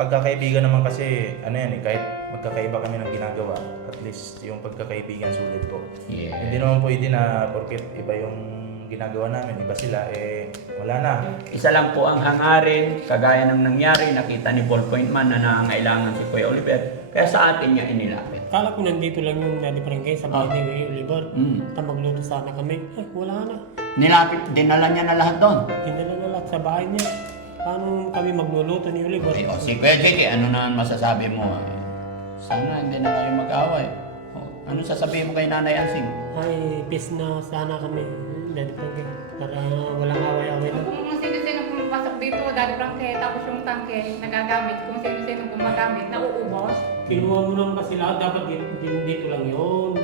pagkakaibigan naman kasi, ano yan eh, kahit magkakaiba kami ng ginagawa, at least yung pagkakaibigan sulit po. Yeah. Hindi naman pwede na porket iba yung ginagawa namin, iba sila, eh wala na. Isa lang po ang hangarin, kagaya ng nangyari, nakita ni Ballpoint Man na nangangailangan si Kuya Oliver, kaya sa atin niya inilapit. Kala ko nandito lang yung Daddy Frankie sa bahay ni Kuya Oliver. Magluto sana kami. Ay, wala na. Nilapit, dinala niya na lahat doon. Dinala na lahat sa bahay niya. Paano kami magluluto ni Oliver? Ay, si Kuya JK, ano na masasabi mo? Sana hindi na kayo mag-away. Ano sasabihin mo kay Nanay Ansing? Ay, peace na sana kami, Daddy Frankie. Para walang away-away na. Kung sino-sino pumapasok dito, Daddy Frankie, tapos yung tangke nagagamit, kung sino-sino gumagamit, nauubos. Kinuha mo naman kasi lahat, dapat dito lang yun.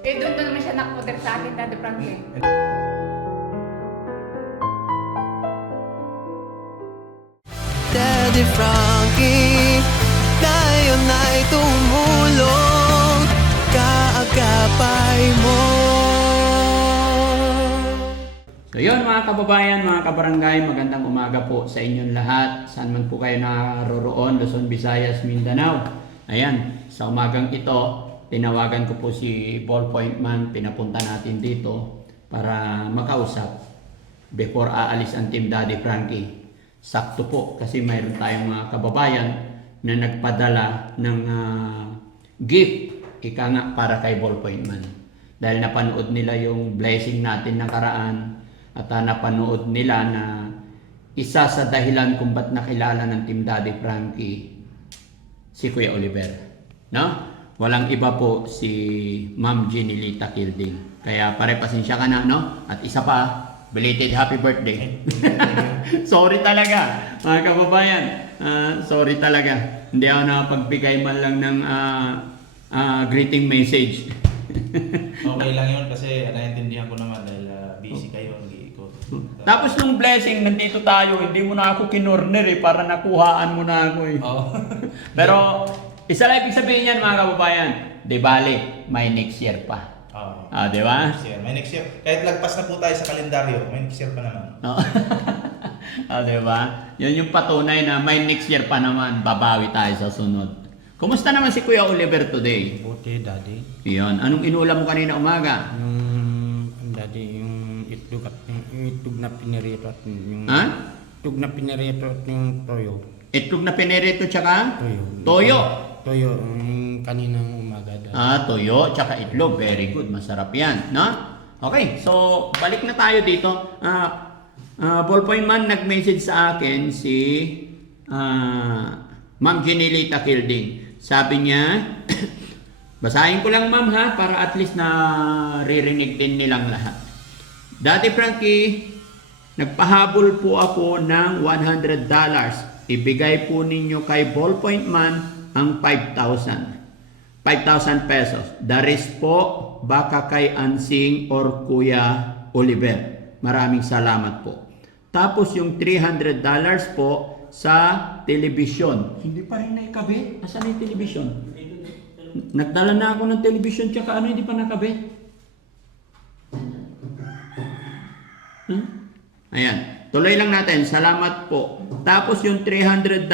Eh, doon naman siya nakapoder sa akin, Daddy Frankie. Daddy Frankie, ngayon ay tumulong, kaagapay mo. So yun mga kababayan, mga kabarangay, magandang umaga po sa inyong lahat. Saan man po kayo naroroon, Luzon, Visayas, Mindanao. Ayan, sa umagang ito, tinawagan ko po si Ballpoint Man, pinapunta natin dito para makausap before aalis ang Team Daddy Frankie. Sakto po kasi mayroon tayong mga kababayan na nagpadala ng gift, ika nga, para kay Ballpoint Man. Dahil napanood nila yung blessing natin ng karaan at napanood nila na isa sa dahilan kung ba't nakilala ng Team Daddy Frankie si Kuya Oliver. No? Walang iba po si Ma'am Jenilita Kilding. Kaya pare pasensya ka na, no? At isa pa, belated happy birthday. Sorry talaga, mga kababayan. Sorry talaga. Hindi ako nakapagbigay man lang ng greeting message. Okay lang yun kasi naiintindihan ko naman dahil busy kayo, nag-iikot. Tapos nung blessing, nandito tayo, hindi mo na ako kinorner eh, para nakuhaan mo na ako eh. Oo. Pero, isa lang ibig sabihin yan mga kababayan, di bali, may next year pa. Di ba? Next year. May next year. Kahit lagpas na po tayo sa kalendaryo, may next year pa naman. Di ba? Yun yung patunay na may next year pa naman, babawi tayo sa sunod. Kumusta naman si Kuya Oliver today? Buti, Daddy. Yun. Anong inulam mo kanina umaga? Daddy, yung itlog na pinirito at yung... Ha? Itlog na pinirito at yung toyo. Itlog na pinerito tsaka? Toyo. Toyo. Toyo, yung kaninang umaga, Daddy. Toyo tsaka itlog. Very good. Masarap yan. No? Okay. So, balik na tayo dito. Ballpoint Man, nag-message sa akin si Ma'am Jenilita Kilding. Sabi niya, basahin ko lang ma'am ha, para at least na ririnig din nilang lahat. Daddy Frankie, nagpahabol po ako ng $100. Ibigay po ninyo kay Ballpoint Man ang 5,000 pesos. The rest po, baka kay Ansing or Kuya Oliver. Maraming salamat po. Tapos yung $300 po sa telebisyon. Hindi pa rin naikabit. Asan yung telebisyon? Nagdala na ako ng telebisyon tsaka ano, hindi pa nakabit. Ayan. Tuloy lang natin. Salamat po. Tapos yung $300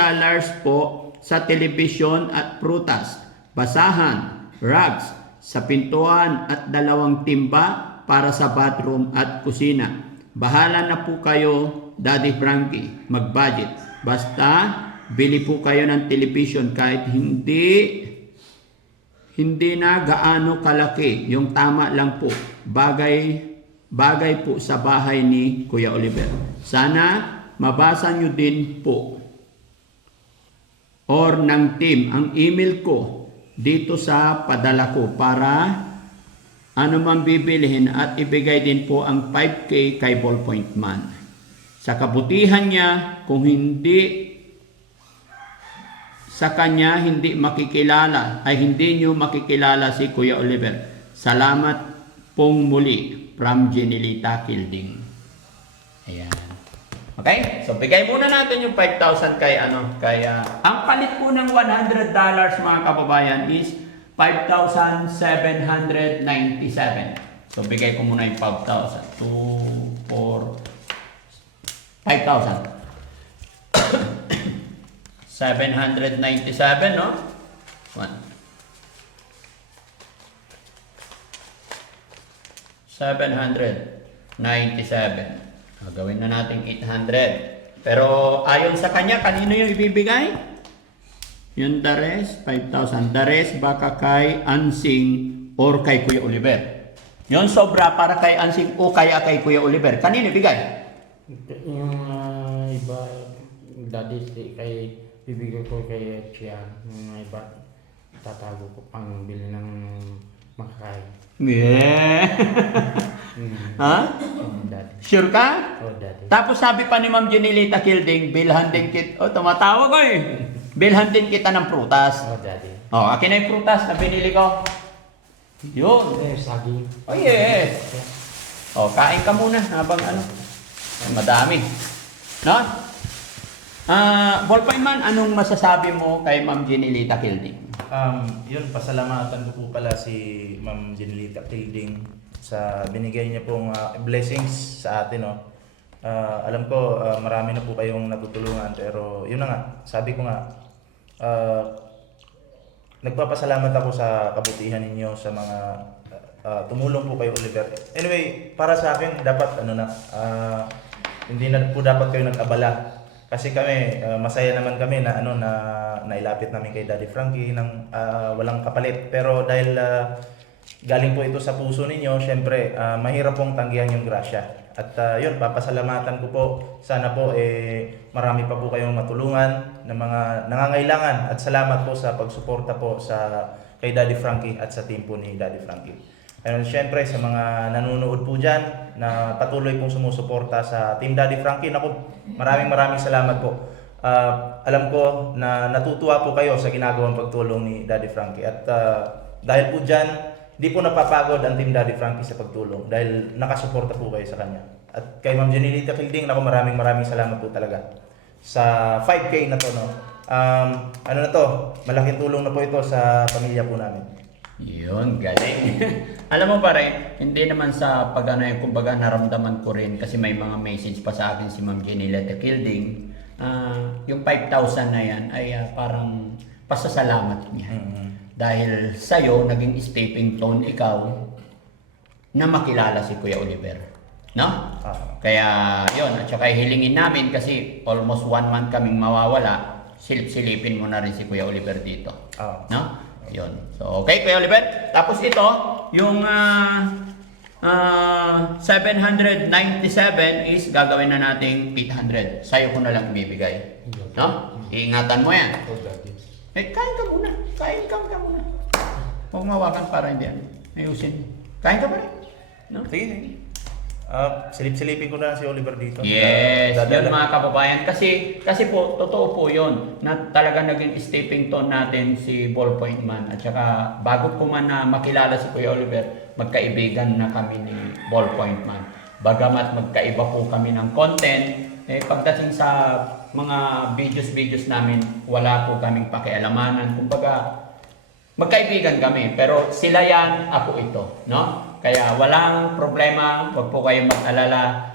po sa telebisyon at prutas, basahan, rugs, sa pintuan at 2 timba para sa bathroom at kusina. Bahala na po kayo, Daddy Frankie, mag-budget. Basta, bili po kayo ng television kahit hindi na gaano kalaki. Yung tama lang po. Bagay po sa bahay ni Kuya Oliver. Sana mabasa nyo din po or ng team ang email ko dito sa padala ko para anumang bibilihin at ibigay din po ang 5K kay Ballpoint Man. Sa kabutihan niya, kung hindi sa kanya hindi makikilala, ay hindi nyo makikilala si Kuya Oliver. Salamat pong muli from Jenilita Kilding. Ayan. Okay? So, bigay muna natin yung 5,000 kay ang palit po ng $100 mga kababayan is 5,797. So, bigay ko muna yung 5,000. 2, 4, 5,000. 797, no? 797. Gagawin na natin 800. Pero ayon sa kanya, kanino yung ibibigay? Yung the rest, 5,000. The rest, baka kay Ansing or kay Kuya Oliver. Yung sobra para kay Ansing o kaya kay Kuya Oliver. Kanino ibigay? Yung iba, daddy, kay bibigay ko kay Chian. Yung iba, tatago ko pang bili ng makakain. Yeah. Ha? Daddy. Sure ka? Oh, daddy. Tapos sabi pa ni Ma'am Jenilita Kilding, bilhan din kita, tumatawag ko eh. Bilhan din kita ng prutas. Oh, daddy. Akin na yung prutas na binili ko. Yun. Saging. Oh yeah. Kain ka muna habang madami. No? Ballpoint man, anong masasabi mo kay Ma'am Jenilita Kilding? Yun, pasalamatan ko po pala si Ma'am Jenilita Kilding sa binigay niya pong blessings sa atin. No? Alam ko marami na po kayong natutulungan, pero yun na nga, sabi ko nga, nagpapasalamat ako sa kabutihan ninyo sa mga tumulong po kay Oliver. Anyway, para sa akin, dapat hindi na po dapat kayo nag-abala. Kasi kami, masaya naman kami na nailapit namin kay Daddy Frankie ng walang kapalit. Pero dahil galing po ito sa puso ninyo, syempre mahirap pong tanggihan yung grasya. At yun, papasalamatan ko po. Sana po marami pa po kayong matulungan ng mga nangangailangan. At salamat po sa pagsuporta po kay Daddy Frankie at sa team po ni Daddy Frankie. And syempre sa mga nanonood po dyan na patuloy pong sumusuporta sa Team Daddy Frankie, naku, maraming salamat po. Alam ko na natutuwa po kayo sa ginagawang pagtulong ni Daddy Frankie. At dahil po dyan, di po napapagod ang Team Daddy Frankie sa pagtulong dahil nakasuporta po kayo sa kanya. At kay Ma'am Jenilita Kilding, naku, maraming salamat po talaga sa 5K na to. No? Malaking tulong na po ito sa pamilya po namin. Yun, galing. Alam mo pa rin, hindi naman sa kumbaga naramdaman ko rin kasi may mga message pa sa akin si Ma'am Jenilita Kilding. Yung 5,000 na yan ay parang pasasalamat niya. Dahil sa'yo, naging stepping stone ikaw na makilala si Kuya Oliver. No? Kaya yun, at saka hilingin namin kasi almost 1 month kaming mawawala, silip-silipin mo na rin si Kuya Oliver dito. No? Yun. So, okay, Kuya Oliver. Tapos ito, yung 797 is gagawin na nating 800. Sa'yo ko na lang ibibigay. No? Iingatan mo yan. Oh, daddy. Kain ka muna. Kain ka muna. Huwag mawakan para hindi ayusin. Kain ka pa rin. No? Sige. Silip-silipin ko na si Oliver dito. Yes, yun mga kababayan. Kasi po, totoo po yun na talaga naging stepping stone natin si Ballpoint Man. At saka bago ko man na makilala si Kuya Oliver, magkaibigan na kami ni Ballpoint Man. Bagamat magkaiba po kami ng content, pagdating sa mga videos namin, wala po kaming pakialamanan. Kumbaga, magkaibigan kami, pero sila yan, ako ito, no? Kaya walang problema, wag po kayong mag-alala.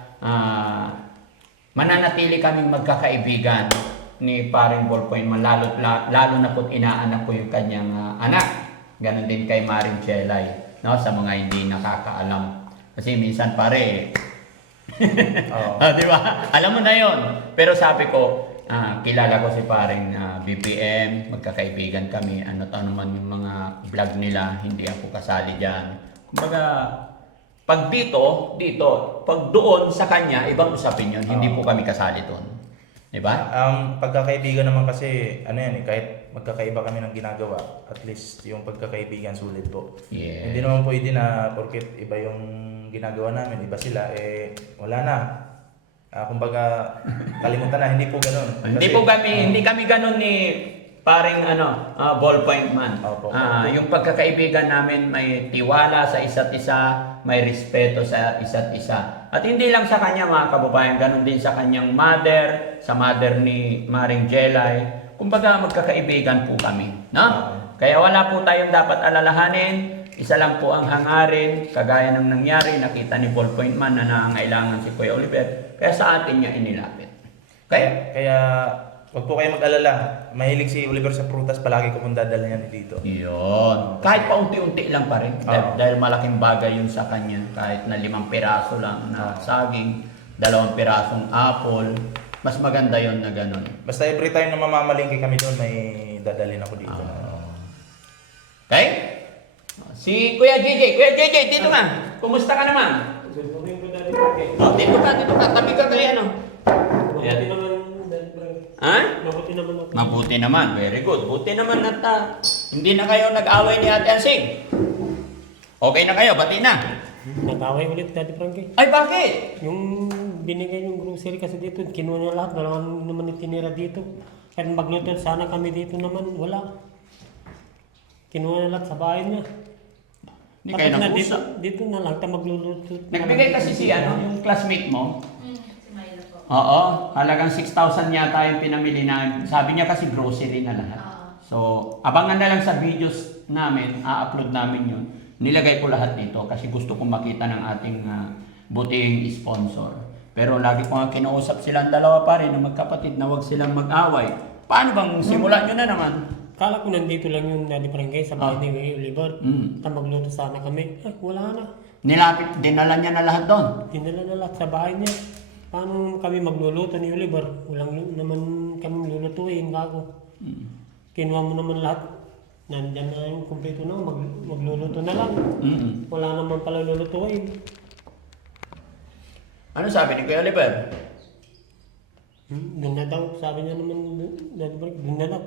Mananatili kaming magkakaibigan ni paring Ballpoint Man, lalo na po inaanak ko yung kanyang anak. Ganon din kay Maring Chelay, no? Sa mga hindi nakakaalam. Kasi minsan pare, di ba? Alam mo na yon. Pero sabi ko, kilala ko si paring BPM, magkakaibigan kami. Ano naman yung mga vlog nila, hindi ako kasali dyan. Kumbaga, pag dito, pag doon sa kanya, ibang usapin yun. Hindi po kami kasali doon. Diba? Pagkakaibigan naman kasi, kahit magkakaiba kami ng ginagawa, at least yung pagkakaibigan sulit po. Yeah. Hindi naman pwede na, porket iba yung ginagawa namin, iba sila, wala na. Kumbaga, kalimutan na, hindi po ganun. Hindi kami ganun ni paring Ballpoint Man. Yung pagkakaibigan namin may tiwala sa isa't isa, may respeto sa isa't isa. At hindi lang sa kanya mga kababayan, ganun din sa kanyang mother, sa mother ni Maring Jelay. Kumbaga magkakaibigan po kami, no? Kaya wala po tayong dapat alalahanin. Isa lang po ang hangarin, kagaya ng nangyari, nakita ni Ballpoint Man na nangangailangan si Kuya Oliver. Kaya sa atin niya inilapit. Kaya Huwag po kayo mag-alala. Mahilig si Oliver sa prutas, palagi ko pong dadalhin yan dito. Yun. Kahit pa unti-unti lang pa rin. Oo. Dahil malaking bagay yun sa kanya. Kahit na 5 piraso lang na saging, 2 pirasong apple. Mas maganda yun na ganun. Basta every time na mamamalingki kami doon, may dadalhin ako dito. Okay? Si Kuya JJ, dito ka. Kumusta ka naman? Oh, dito ka. Tabi ka kaya ano? Mabuti naman, Daddy Frankie. Ha? Mabuti naman ako. Mabuti naman. Very good. Buti naman at hindi na kayo nag-away ni Ate Ansing. Okay na kayo, bati na. Nag-away ulit, Daddy Frankie. Ay, bakit? Yung binigay yung grocery kasi dito, kinuha niya lahat, wala naman itinira dito. Kahit magluto sana kami dito naman, wala. Kinuha niya lahat sa bahay niya. Hindi kayo Tapos na nag-usap. dito na lang, tayo magluluto. Nagbigay kasi si yung classmate mo. Si Myla po. Oo, halagang 6,000 yata yung pinamili namin. Sabi niya kasi grocery na lahat. So, abangan na lang sa videos namin, a-upload namin yun. Nilagay ko lahat dito kasi gusto kong makita ng ating buting sponsor. Pero lagi ko nga kinausap silang dalawa pa rin na magkapatid na huwag silang mag-away. Paano bang simula nyo na naman? Kala ko nandito lang yung Daddy Frankie sa bahay ni Oliver. Tayo magluto sana kami. Ay, wala na. Dinala niya na lahat doon. Dinala na lahat sa bahay niya. Paano kami magluluto ni Oliver? Walang naman kami lulutuin, gago. Kinuha mo naman lahat. Nandyan na yung kumpleto na, magluluto na lang. Wala naman pala lulutuin. Ano sabi ni Kuya Oliver? Doon na daw, sabi niya naman, doon na daw.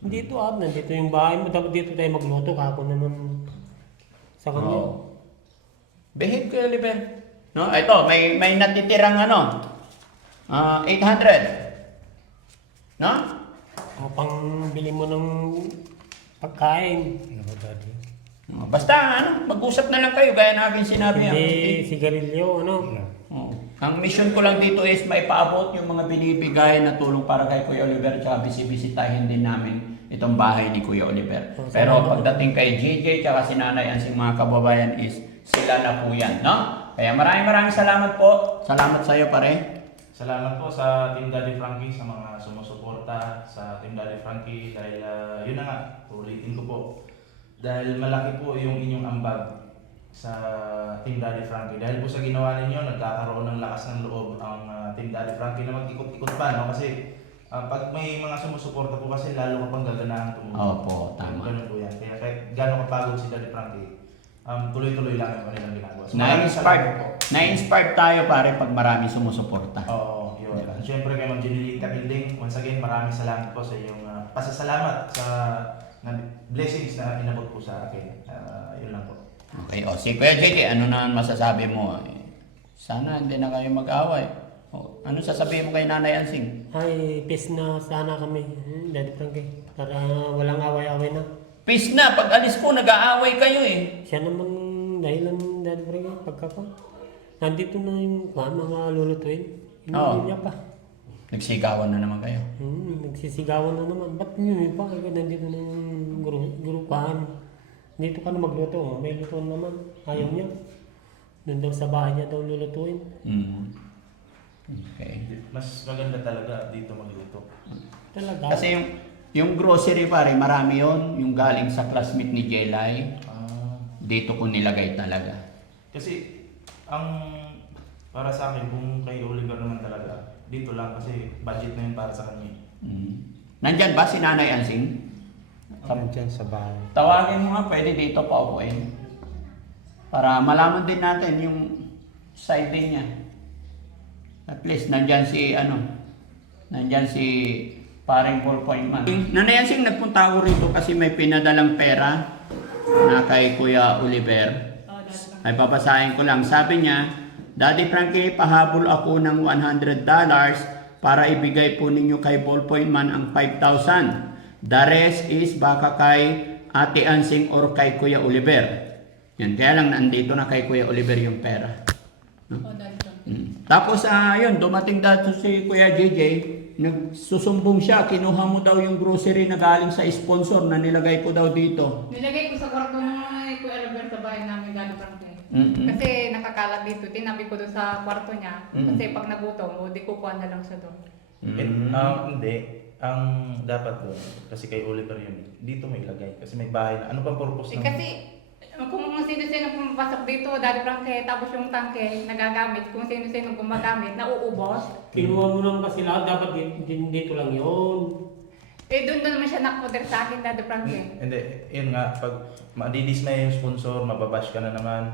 Dito nandito yung bahay mo, dapat dito tayo magluto, kako naman sa kanya. Behave Kuya Oliver. No, ito, may natitirang 800. No? O pang bili mo ng pagkain. Basta mag-usap na lang kayo gaya namin sinabi. Hindi sigarilyo, Oo. Ang mission ko lang dito is maipaabot yung mga binibigay na tulong para kay Kuya Oliver tsaka bisibisitahin din namin itong bahay ni Kuya Oliver. Pero pagdating kay JJ tsaka si Nanay Ansing mga kababayan is sila na po yan, no? Kaya maraming salamat po. Salamat sa iyo pare. Salamat po sa Team Daddy Frankie, sa mga sumusuporta sa Team Daddy Frankie dahil yun na nga, ulitin ko po. Dahil malaki po yung inyong ambag sa Team Daddy Frankie. Dahil po sa ginawa ninyo, nagkakaroon ng lakas ng loob ang Team Daddy Frankie na mag-ikot-ikot pa, no? Kasi pag may mga sumusuporta po kasi lalo ka pang gaganahan tumulong. Opo, tama. Ganun po yan. Kaya kahit gano'ng kapagod si Daddy Frankie, tuloy-tuloy lang yung kanilang ginagawa. So, maraming salamat po. Na-inspired tayo pare pag marami sumusuporta. Oo, yun. At syempre kay Ma'am Jenny Capilding, once again, maraming salamat po sa iyong pasasalamat sa blessings na inabot po sa akin. Yun lang po. Okay, si Kuya JJ, ano na masasabi mo? Sana hindi na kayo mag-away. Ano sasabihin mo kay Nanay Ansing? Ay, peace na sana kami, Daddy Frankie. Para walang away-away na. Peace na, pag alis ko, nag-aaway kayo eh. Siya naman dahilan, Daddy Frankie, pagkaka. Nandito na yung mga lulutuin. Hindi niya pa. Nagsigawan na naman kayo. Nagsisigawan na naman. Ba't yun pa? Nandito na yung grupahan. Dito ka na magluto. May luto naman. Ayaw niya. Doon daw sa bahay niya daw lulutuin. Okay. Mas maganda talaga dito magluto. Talaga. Kasi yung grocery pare, marami yon. Yung galing sa classmate ni Jelay. Dito ko nilagay talaga. Kasi para sa akin, kung kay Oliver naman talaga, dito lang kasi budget na yun para sa kanya. Nandyan ba si Nanay Ansing? Nandyan sa bahay. Tawagin mo nga, pwede dito pa upuin. Para malaman din natin yung side din niya. At least, nandyan si paring ballpoint man. Nanay Ansing, nagpunta ako rito kasi may pinadalang pera na kay Kuya Oliver. Ay babasahin ko lang. Sabi niya, Daddy Frankie, pahabol ako ng $100 para ibigay po ninyo kay Ballpoint Man ang 5,000. The rest is baka kay Ate Ansing or kay Kuya Oliver. Yan, kaya lang nandito na kay Kuya Oliver yung pera. No? Tapos yun, dumating dito si Kuya JJ, nagsusumbong siya, kinuha mo daw yung grocery na galing sa sponsor na nilagay ko daw dito. Nilagay ko sa kwarto ng Kuya Albert sa bahay namin, Daddy Frankie. Kasi nakakalat dito, tinabi ko doon sa kwarto niya. Kasi pag nagutom, di kukuha na lang siya doon. Hindi. ang dapat doon, kasi kay Oliver yun, dito mo ilagay. Kasi may bahay na. Ano pang purpose ng... Kasi kung sino-sino pumapasok dito, Daddy Frankie, tapos yung tangke nagagamit, kung sino-sino gumagamit, nauubos. Kinuha mo naman kasi lahat, dapat dito lang yun. Eh, doon naman siya nakapoder sa akin, Daddy Frankie. Hindi, yun nga, pag madidismay yung sponsor, mababash ka na naman.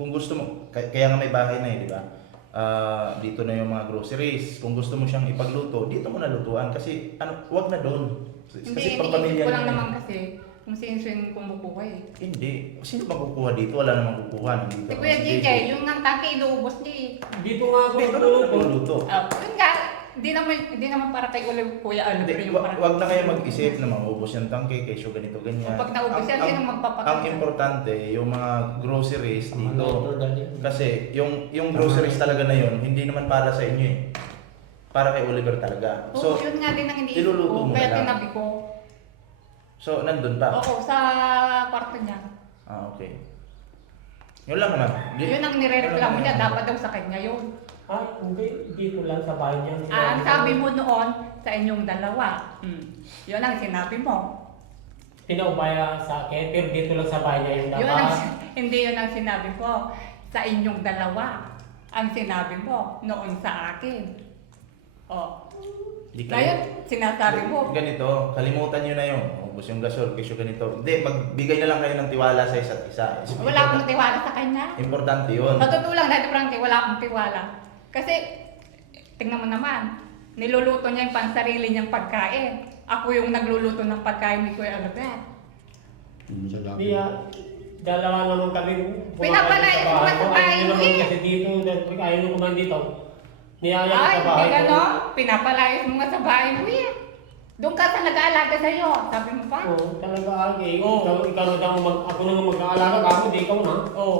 Kung gusto mo, kaya nga may bahay na di ba? Dito na yung mga groceries. Kung gusto mo siyang ipagluto, dito mo na lutuan. Kasi wag na doon. Kasi pag pamilya ko lang niyo naman yun. kasi kung sino-sino kumukuha eh. Hindi. Sino ba kukuha dito? Wala namang kukuha. Dito. Si Kuya JJ, yung ang tangke, inuubos niya eh. Dito nga ako Dito na nagluluto. nagluluto. Yun nga, hindi naman para kay Kuya ano, pero yung para... Wag na kayo mag-isip na maubos yung tangke, kesyo ganito, ganyan. Pag naubos yan, sino magpapakain? Ang importante, yung mga groceries dito. Ito, Daddy. Kasi yung groceries talaga na yun, hindi naman para sa inyo eh. Para kay Oliver talaga. So, yun nga din ang iniisip iluluto ko, mo kaya na lang. tinabi ko. So, nandun pa? Oo, sa kwarto niya. Okay. Yun lang naman. Yun ang nirereklamo niya, dapat daw sa kanya yun. Hindi. Dito lang sa bahay niya. Ang sabi mo noon, sa inyong dalawa. Yun ang sinabi mo. Pinaubaya sa akin, pero dito lang sa bahay niya yung Yun ang, dapat. hindi yun ang sinabi ko. Sa inyong dalawa. Ang sinabi mo noon sa akin. Oh. Di Ngayon, sinasabi mo. Ganito, kalimutan nyo na yun. Ubus yung gasol, kesyo ganito. Hindi, magbigay na lang kayo ng tiwala sa isa't isa. Wala akong tiwala sa kanya. Importante yun. Sa totoo lang, Daddy Frankie, wala akong tiwala. Kasi, tingnan mo naman, niluluto niya yung pansarili niyang pagkain. Ako yung nagluluto ng pagkain ni Kuya Albert. Hindi dalawa naman kami Pinapalaya sa mo bahay sa ko. bahay Ayaw nyo mo naman eh. kasi dito, ayaw nyo kumain dito. Niyaya ko Ay, sa bahay hindi ko. gano'n. Pinapalayas mo nga sa bahay mo eh. Doon ka sa nag-aalaga sa'yo. Sabi mo pa? Oo, talaga agi. Oo. Ikaw na daw ako nang mag-aalaga ako, di ikaw na. Oo.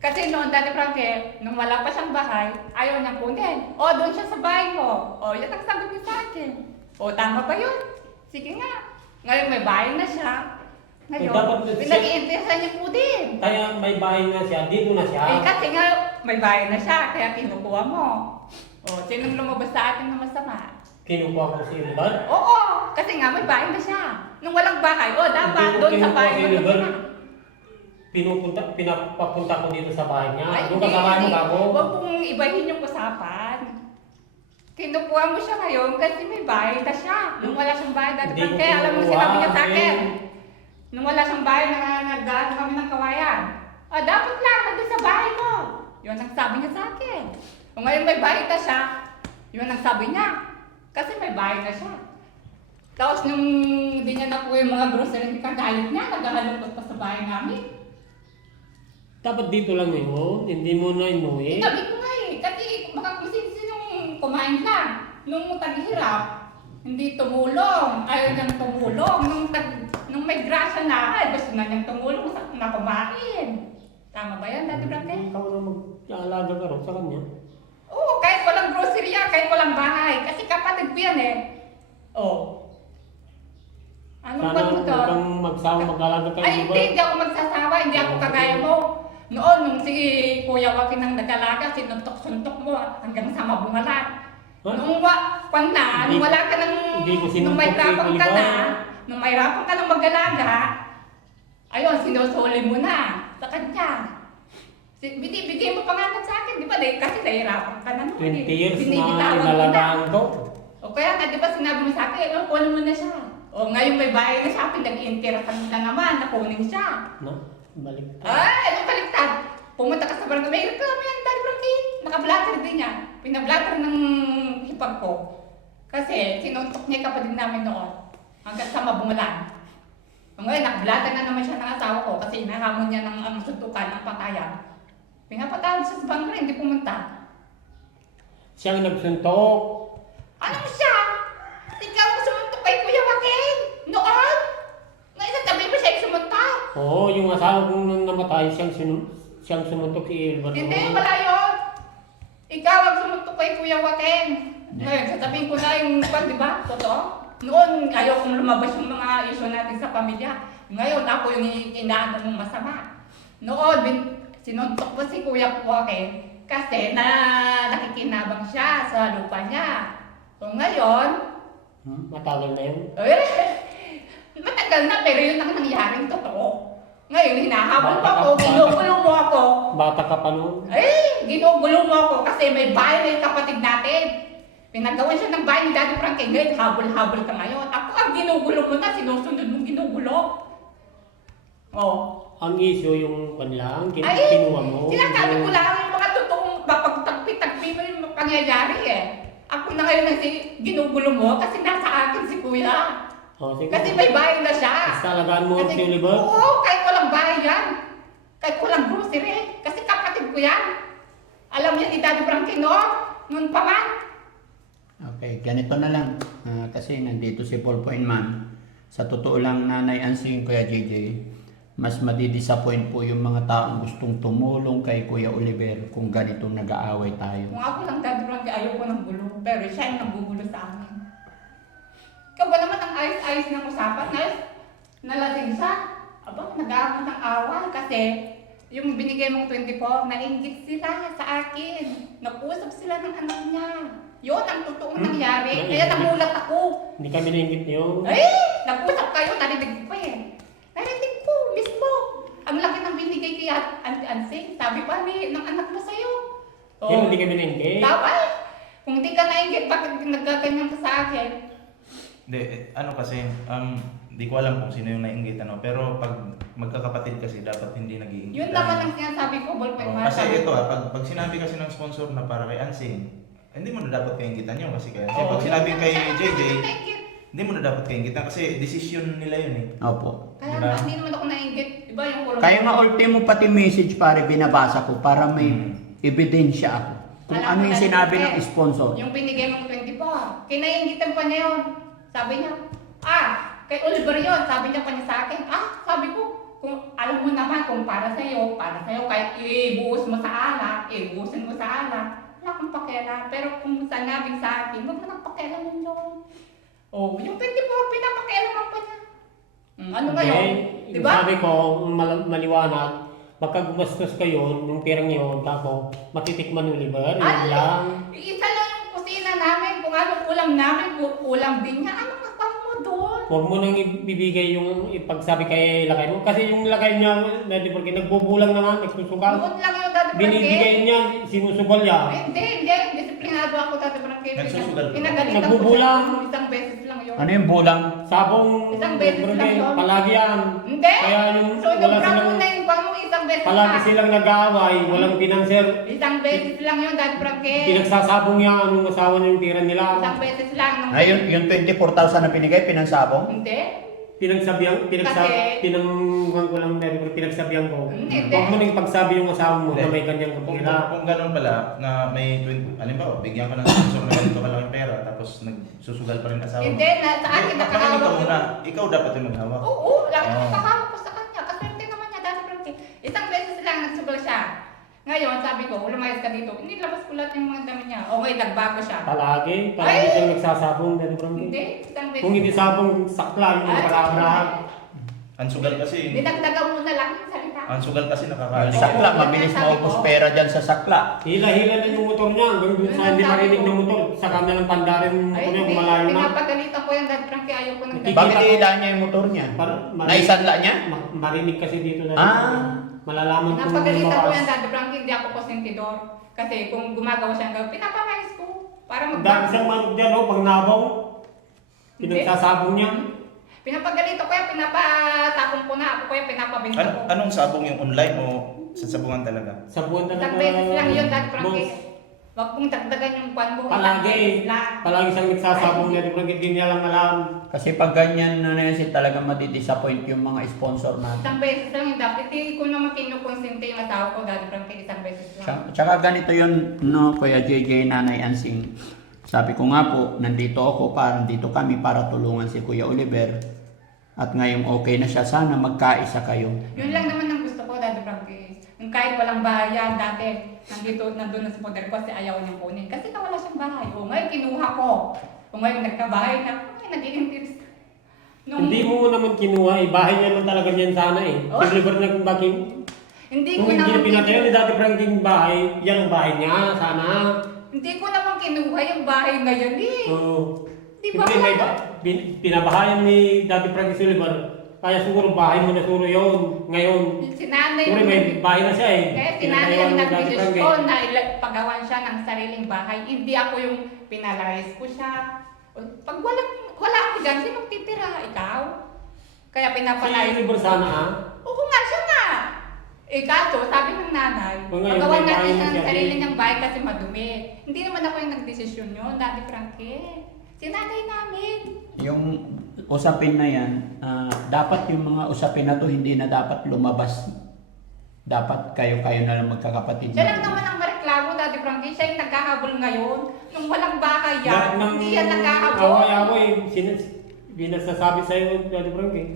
Kasi noon, Daddy Frankie, nung wala pa siyang bahay, ayaw niyang kunin. O, doon siya sa bahay mo. O, yan ang sagot niya sa akin. O, tama ba yun? Sige nga. Ngayon may bahay na siya. Ngayon, dapat- pinag-iinteresan niya po din. Kaya may bahay na siya, dito na siya. Eh, kasi nga, may bahay na siya, kaya kinukuha mo. O, sinong lumabas sa atin na masama? Kinukuha ko si Ilbad. Oo, kasi nga may bahay na siya. Nung walang bahay, o, dapat Hindi ko doon sa kinukuha bahay si mo Ilbad. na. Pinapapunta ko dito sa bahay niya. Ay, Doon ka sa bahay mo ako. Huwag pong ibahin yung usapan. Kinukuha mo siya ngayon kasi may bahay na siya. Nung wala siyang bahay, Daddy Hindi ko Frankie, alam mo kinukuha, sinabi niya sa akin. eh. Nung wala siyang bahay, nagdaan kami ng kawayan. Dapat lang, nandun sa bahay mo. Yun ang sabi niya sa akin. Kung ngayon may bahay na siya, yun ang sabi niya. Kasi may bahay na siya. Tapos nung hindi niya nakuha yung mga grocery, kagalit niya, naghahalupot pa sa bahay namin. Dapat dito lang yun. Hindi mo na inuwi. Sabi ko nga eh, kasi baka kung sinong kumain lang. Nung taghirap, hindi tumulong. Ayaw niyang tumulong. Nung may grasya na, ay gusto na niyang tumulong na kumain. Tama ba yan, Daddy Frankie? Ikaw na mag-aalaga ka rin sa kanya. Oo, kahit walang grocery yan, kahit walang bahay. Kasi kapatid ko yan eh. Oo. Anong Sana ba mo huwag to? kang magsawa mag-aalaga kayo. Ay, hindi ako magsasawa, hindi ako kagaya mo. Noon, nung si Kuya Joaquin ang nag-alaga, sinuntok-suntok mo hanggang sa mabungalan. Huh? Nung nung wala ka nang, Hindi ko sinuntok nung may si rapang ka Kuya. na, nung may rapang ka ng mag-alaga, ayun, sinusuli mo na sa kanya. Binibigay mo pa nga sa akin, di ba? Kasi nahirapan ka na noon. 20 years na Binibitawan mo inalagaan ko. O kaya nga, di ba sinabi mo sa akin, kunin mo na siya. O ngayon may bahay na siya, pinag-iinterasan na naman, nakunin siya. Na, balik. Ay, anong baliktad? Pumunta ka sa barangay, may reklamo yan, Daddy Frankie. Naka-blatter din niya. Pinablatter ng hipag ko. Kasi sinuntok niya yung kapatid namin noon. Hanggang sa mabungalan. O ngayon, naka-blatter na naman siya ng asawa ko kasi inahamon niya ng ang suntukan ng patayan. Pinapatahan siya sa barangay, hindi pumunta. Siyang nagsuntok. Anong siya? Ikaw ang sumuntok kay Kuya Joaquin? Noon? Ngayon, sabi mo siya yung sumuntok. Oo, yung asawa kong nang namatay, siyang sumuntok si Ilbad. Hindi, wala yun. Ikaw ang sumuntok kay Kuya Joaquin. Ngayon, sasabihin ko na yung kwan, di ba? Totoo? Noon, ayaw kong lumabas yung mga issue natin sa pamilya. Ngayon, ako yung inaano mong masama. Noon, sinuntok ko si Kuya Joaquin kasi nakikinabang siya sa lupa niya. So ngayon, Matagal na yun. Matagal na, pero yun ang nangyaring totoo. Ngayon, hinahabol mo ako, ginugulo mo ako. Bata ka pa noon. Ginugulo mo ako kasi may bahay na yung kapatid natin. Pinagawan siya ng bahay ni Daddy Frankie. Ngayon, habol-habol ka ngayon. Ako ang ginugulo mo na, sinusunod mong ginugulo. Oh. Ang issue yung panlang, Ay, kinuha mo. sinasabi ko lang yung mga totoong mapagtagpi-tagpi mo yung mga pangyayari eh. Ako na ngayon ang ginugulo mo kasi nasa akin si Kuya. Oh, sige. Kasi may bahay na siya. Mas talagaan mo Kasi, si Oliver. oo, kahit walang bahay yan. Kahit walang grocery. Kasi kapatid ko yan. Alam niya ni Daddy Frankie, no? Noon pa man. Okay, ganito na lang. Kasi nandito si Paul Man. Sa totoo lang, Nanay Ansing, Kuya JJ, mas madidisappoint po yung mga taong gustong tumulong kay Kuya Oliver kung ganito nag-aaway tayo. Kung ako lang Daddy Frankie, ayaw ko ng gulo. Pero siya yung nanggugulo sa amin. Ikaw ba naman ang ayos-ayos ng usapan? Nalasing siya. Aba, nag-aaway ng away kasi yung binigay mong 24, nainggit sila sa akin. Nag-usap sila ng anak niya. Yun ang totoong nangyari. Kaya namulat ako. Hindi kami naingit niyo. Ay! Nag-usap kayo, narinig ko eh. Narinig ko mismo. Ang laki ng binigay kay Auntie Ansing. Sabi pa ng anak mo sa'yo. Kaya hindi kami naingit. Dapat. Kung hindi ka nainggit, bakit nagkaganyan ka sa akin? Hindi, ano kasi, di ko alam kung sino yung nainggit, ano. Pero pag magkakapatid kasi, dapat hindi nag-iingit. Yun naman ang sinasabi ko, ballpen man. Kasi ito pag sinabi kasi ng sponsor na para kay Ansing, hindi mo na dapat kainggitan yun kasi kaya. Kasi pag sinabi kay JJ, hindi mo na dapat kainggitan kasi decision nila yun eh. Opo. Kaya Diba? hindi naman ako nainggit. Diba yung kulong? Kaya nga ultimo pati message pare binabasa ko para may ebidensya ako. Kung ano yung sinabi ng sponsor. Yung binigay mong 24, kinaingitan pa niya yun. Sabi niya, kay Oliver yun. Sabi niya pa niya sa akin, sabi ko, kung alam mo naman kung para sa'yo, kahit ibuhos mo sa alak, ibuhusin mo sa alak, wala kang pakialam. Pero kung sanabing sa akin, huwag mo nang pakialam yun. Oh, yung 24, pinapakialaman pa niya. Ano ngayon? Hindi, Diba? Sabi ko, maliwanag, pagka gumastos kayo, yung pirang yun, kako, matitikman ni Oliver, yun lang. Isa lang yung kusina namin. Kung anong ulam namin, ulam din niya. Anong kapal mo doon? Huwag mo nang ibibigay yung ipagsabi kay lakay mo. Kasi yung lakay niya, Daddy Frankie, nagbubulang naman, nagsusugal. Noon lang yung Daddy Frankie. Binibigay niya, sinusugal niya. Hindi. Disiplinado ako Daddy Frankie. Nagsusugal po. Pinagalitan ko Nagbubulang. siya. Isang beses lang yun. Ano yung bulang? Sabong, Isang beses Daddy lang Frankie, yun. palagi yan. Hindi. Kaya yung So, wala nung silang, mo na yung bang mo isang beses palagi lang. silang nag-aaway, walang pinanser. Isang beses lang yun Daddy Frankie. Pinagsasabong niya anong asawa niya yung tira nila. Isang beses lang. Yung 24,000 na binigay, pinansabong? Hindi. Pinagsabihan Kasi- pinangguhan ko lang Daddy Frankie, pinagsabihan ko. Hindi. Huwag mo nang pagsabi yung asawa mo Hindi. na may kanyang kapila. Kung ganun pala, na may 20, halimbawa, bigyan ka ng sponsor na ganito kalaking pera, tapos nagsusugal pa rin asawa mo. Hindi. Sa akin Hindi, makinig ka nakahawak muna. yun. Ikaw dapat yung maghawak. Oo, lagi Oo. nakahawak ko sa kanya. Kasi hindi naman niya Daddy Frankie. Isang beses lang nagsugal siya. Ngayon, sabi ko, lumayas ka dito. Hindi, labas ko lahat yung mga dami niya. Okay, nagbago siya. Palagi Ay! siyang nagsasabong Daddy Frankie. Hindi, isang beses. Kung hindi sabong, sakla yung para Ang sugal kasi, Dinagdagan mo na lang yung salita. ang sugal kasi Ang nakakaalis. sakla, mabilis maupos pera dyan sa sakla. hila-hila na yung motor niya hanggang dun sa hindi marinig ng motor. Saka na lang pandarin Ay, ko hindi. yung malayo na. Pinapagalitan ko yung Daddy Frankie. Ayaw ko ng Hindi. Bakit ihila niya yung motor niya? Naisanla niya? Marinig kasi dito na. Malalaman kung Pinapagalitan ko yung lumakas. Daddy Frankie. Hindi ako konsentidor. Kasi kung gumagawa siya hanggang, pinapamahis ko. Para Dahil magbago. isang manok dyan, oh, pag nabong, pinagsasabong niya. Pinapagalito ko yan, pinapatapon ko na. Ako ko yan, pinapabinta ko. Anong sabong yung online o sa sabungan talaga? Sa buwan Isang talaga. beses lang yun, Daddy boss. Frankie. Huwag mong dagdagan yung kwan mo. Isang Palagi. beses lang. Palagi siyang nagsasabong niya. Di ba hindi niya lang alam. Kasi pag ganyan na yan, talaga madidisappoint yung mga sponsor natin. Isang beses lang yung dapat. Hindi ko naman kinukonsente yung asawa ko, Daddy Frankie. Isang beses lang. Tsaka ganito yun, no, Kuya JJ, Nanay Ansing. Sabi ko nga po, nandito kami para tulungan si Kuya Oliver. At ngayong okay na siya, sana magkaisa kayo. Yun lang naman ang gusto ko, Daddy Frankie. Yung kahit walang bahayan, dati, nandun na sa poder ko kasi ayaw niyang kunin. Kasi nawala siyang bahay. O ngayon, kinuha ko. O ngayon, nagkabahay na ako. Ay, nagiging tips. Hindi mo naman kinuha eh. Bahay niya man talaga niyan sana eh. Oh. Si Oliver na kung bakit. Hindi Kung ko hindi naman na pinatay ni Daddy Frankie yung bahay, yan ang bahay niya sana. Hindi ko naman kinuha yung bahay na yan eh. Oh. Di ba? Hindi, may pinabahayan ni Daddy Frankie Oliver. Kaya siguro bahay mo na siguro yun. Ngayon, Si nanay siguro may bahay na siya eh. Kaya si nanay ang Pinagawa ni Daddy Frankie. nagdesisyon na pagawan siya ng sariling bahay. Hindi ako yung pinalayas ko siya. Pag wala ako dyan, sino titira? Ikaw? Kaya Si pinapalayas Oliver sana ah. Oo nga, siya nga. Eh kaso, sabi ng nanay, O ngayon, pagawan may natin bahay siya na ng siya. sarili niyang bahay kasi madumi. Hindi naman ako yung nagdesisyon yun, Daddy Frankie. Si nanay namin. Yung usapin na yan, dapat yung mga usapin na to hindi na dapat lumabas. Dapat kayo-kayo na lang magkakapatid. Siya lang naman ang mareklamo, Daddy Frankie. Siya yung nagkahabol ngayon. Nung walang bahay yan, Lahat ng hindi yan nagkahabol. away-away, binasasabi sa'yo, Daddy Frankie.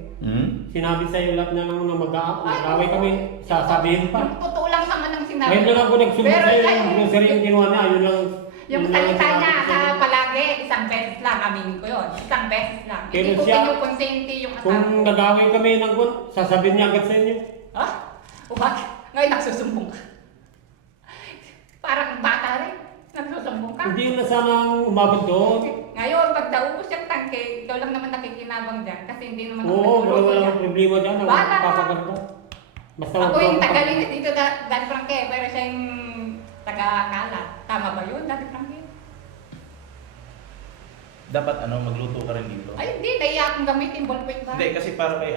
Sinabi sa'yo lahat na lang na mag-away kami, sasabihin pa. Yung totoo lang naman ang sinabi. Ngayon lang ako nagsumbong Pero sa'yo, siya yung grocery yung ginawa niya, yun lang. Yung yun lang salita ang niya sinabi ko. palagi, isang beses lang, aminin ko yun. Isang beses lang. Pero Hindi ko siya- pinukonsente yung asawa Kung ko. nag-away kami ng gun, sasabihin niya agad sa inyo. Ha? O bakit? Ngayon nagsusumbong ka. Parang bata rin. Nagsusumbong ka. Hindi yun na sana umabot doon. Ngayon, pag naubos yung tangke, ikaw lang naman nakikinabang dyan. Kasi hindi naman ako Oo, nagluluto wala yan. akong problema dyan. Ang Bahala ka. papaganda. Basta Ako yung magpapag- tagalinis dito, Daddy Frankie, pero siya yung taga-kalat. Tama ba yun, Daddy Frankie? Dapat magluto ka rin dito. Ay, hindi. Naiya akong gamitin ballpoint ba? Hindi, kasi para kay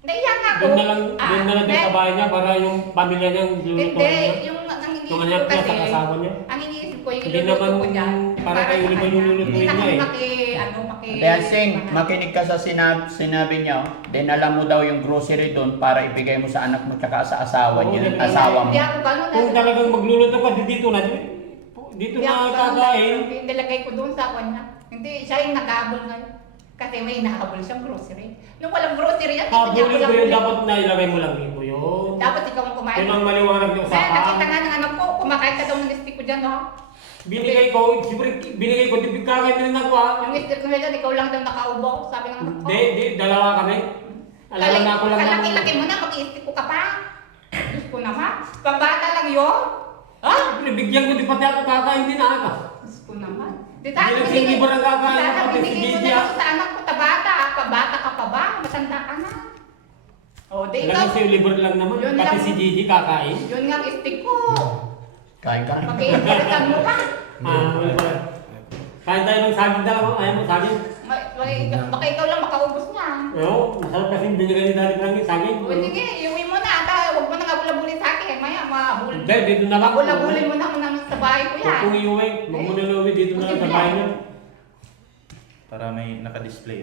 Naiya nga ako. Doon na lang, doon na lang din sa bahay niya para yung pamilya niya yung luluto Hindi, niya. yung ang iniisip Yung ko anak niya kasi, sa kasama niya. ang iniisip ko yung Hindi iluluto naman ko dyan. para kayo sa naman kanya. yung lulutuin Hindi niya naman eh. Kaya Sing, makinig ka sa sinabi niya, dinala mo daw yung grocery doon para ibigay mo sa anak mo tsaka sa asawa Oo, niya, hindi. asawa mo. Hindi ako gano'n. Kung talagang magluluto ka, dito na. Dito Hindi ako na gano'n. kakain. Nilagay ko doon sa kanya. Hindi, siya yung naghabol ngayon. Kasi may nahabol siyang grocery. Nung walang grocery yan, dito niya Habulin ko yun, dapat na ilagay mo lang dito yun. Dapat ikaw ang kumain. Yun ang maliwanag yung Kaya nakita usapan. nga ng anak ko, kumakain ka daw ng stick ko dyan, ha? Binigay ko, siyempre binigay ko, di kakain din ako ha. Yung stick ko dyan, ikaw lang daw nakaubo, sabi ng anak ko. Di, dalawa kami. Alam na ako lang. Kalaki-laki mo na, mag-stick ko ka pa. Diyos ko naman. Pambata lang yun. Ha? Bigyan ko, di pati ako kakain din ako. Diyos ko naman. Hindi lang si Libo ang kakain, Sana pati si binigay ko Gigi, na ah. lang sa anak ko, tabata. Pabata ka pa ba? Matanda ka na. O, di ikaw. Alam si Oliver lang naman, Yun pati lang. si Gigi kakain. Yun nga ang stick ko. Kain ka rin. Mag-iinteresan mo pa. Oliver. Kain tayo ng saging dalawa, ayaw mo saging. Baka ikaw lang makaubos niya. Oo, masarap kasi binigay ni Daddy Frankie saging. O, sige, iuwi mo na. Huwag mo nang abulabulin sa akin. Maya, mabul. Hindi, dito na lang. Abulabulin mo na muna sa bahay ko Huwag kong yan. iuwi, huwag mo na iuwi dito na lang sa bahay niya. Para may naka-display.